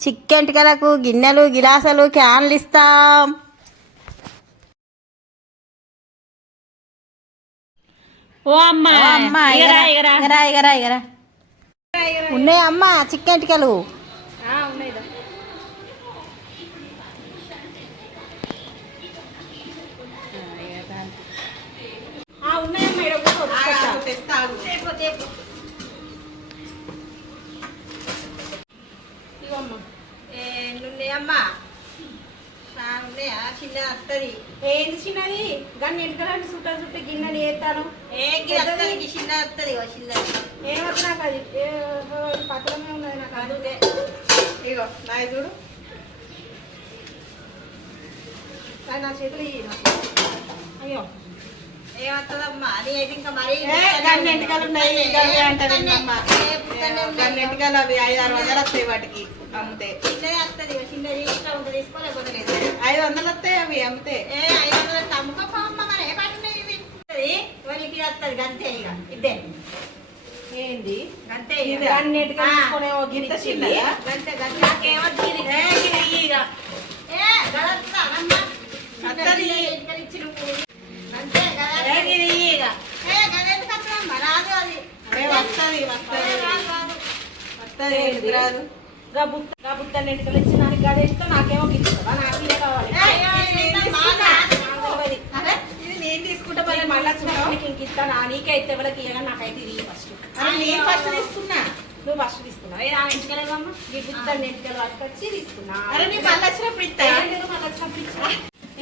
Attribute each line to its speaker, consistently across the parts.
Speaker 1: చిక్కెంటికలకు గిన్నెలు గిలాసలు క్యాన్లు ఇస్తాం.
Speaker 2: ఓ అమ్మా
Speaker 1: అమ్మా
Speaker 2: ఇగరా ఇగరా
Speaker 1: ఎగరా ఎగరా ఎగరా ఉన్నాయి అమ్మ చిక్కెంటికలు.
Speaker 2: ఉన్నాయమ్మా
Speaker 1: ఉన్నాయా చిన్న వస్తుంది
Speaker 2: ఏంది చిన్నది ఎంటకరాని చుట్ట చుట్ట గిన్నెలు పెద్దది?
Speaker 1: చిన్న వస్తుంది చిన్నది
Speaker 2: ఏమవుతుంది నాకు అది పత్రమే ఉన్నది నాకు అది ఇగో నా ఇది చూడు అది నా చేతులు. అయ్యో
Speaker 1: ఏమవుతుందమ్మా నీ అయితే ఇంకా మరీ
Speaker 2: ఏ, గన్ని ఎంటకాలు ఉన్నాయి? గవి అంటారు అవి ఐదు ఆరు వందలు వస్తాయి వాటికి అమ్మితే. ఐదు వందలు వస్తాయి అవి అమ్మితే.
Speaker 1: ఏ ఐదు వందలు అమ్ముకోపోమ్మా మరి ఏ పాటు వస్తుంది గంతే ఇక
Speaker 2: ఏంది? ఇది. గన్ని ఎంటకాలు తీసుకునేమో గింత చిన్నదా?
Speaker 1: గంతే గంతే. నాకేమొద్దు ఇది.
Speaker 2: ఏ, ఇది ఇయ్యి ఇక.
Speaker 1: ఏ గడత్తా అమ్మా
Speaker 2: అత్తది.
Speaker 1: ఇచ్చి నువ్వు అంతే
Speaker 2: ఏ, ఇది ఇయ్యి ఇక.
Speaker 1: ఏ గదెందుకు అత్తదమ్మా రాదు అది
Speaker 2: ఏ, వస్తది వస్తది
Speaker 1: రాదు రాదు
Speaker 2: వస్తది ఎందుకు రాదు గా బుట్ట గా బుట్ట ఎంటకలు ఇచ్చి నాకు గడేస్తే నాకేమో గిచ్చుతావా నాకు కావాలి. నేను తీసుకుంటా. నేను మళ్ళీ మళ్ళీ వచ్చినప్పుడు నీకు ఇంక ఇస్తాను నీకే అయితే ఎవరికి ఇవ్వగా నాకైతే ఇది ఫస్ట్ నేను ఫస్ట్ తీసుకున్నా. నువ్వు ఫస్ట్ తీసుకున్నావు. ఏ ఆ ఎంటకలేదమ్మా ఈ బుట్ట ఎంటకలు పట్టుకొచ్చి తీసుకున్నా.
Speaker 3: అరే నీ మళ్ళీ వచ్చినప్పుడు ఇస్తా.
Speaker 2: ఏ, నేను మళ్ళీ వచ్చినప్పుడు ఇచ్చా.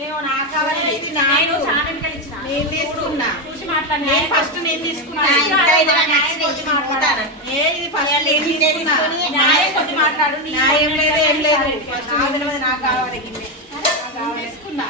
Speaker 2: ఏమో నాకు కావాలి
Speaker 3: ఇది నాకు.
Speaker 2: నేను చాలా ఎంటకలు ఇచ్చిన
Speaker 3: నేను తీసుకున్నా.
Speaker 2: చూసి మాట్లాడినా
Speaker 3: నేను ఫస్ట్ నేను తీసుకున్నా.
Speaker 2: నా
Speaker 1: ఇంకా
Speaker 2: ఇంకా
Speaker 1: ఐదు
Speaker 2: న్యాయం
Speaker 1: నచ్చినాయి,
Speaker 2: కొద్ది
Speaker 1: ఇది
Speaker 2: మాట్లాడాలి.
Speaker 3: ఏ ఇది ఫస్ట్ నేను తీసుకున్నా.
Speaker 2: న్యాయం కొద్ది మాట్లాడు నీ
Speaker 3: న్యాయం లేదు, ఏం లేదు.
Speaker 2: ఫస్ట్ నాకు తెలియదు, నాకు కావాలి గిన్నె నాకు కావాలి.
Speaker 3: తీసుకున్నా.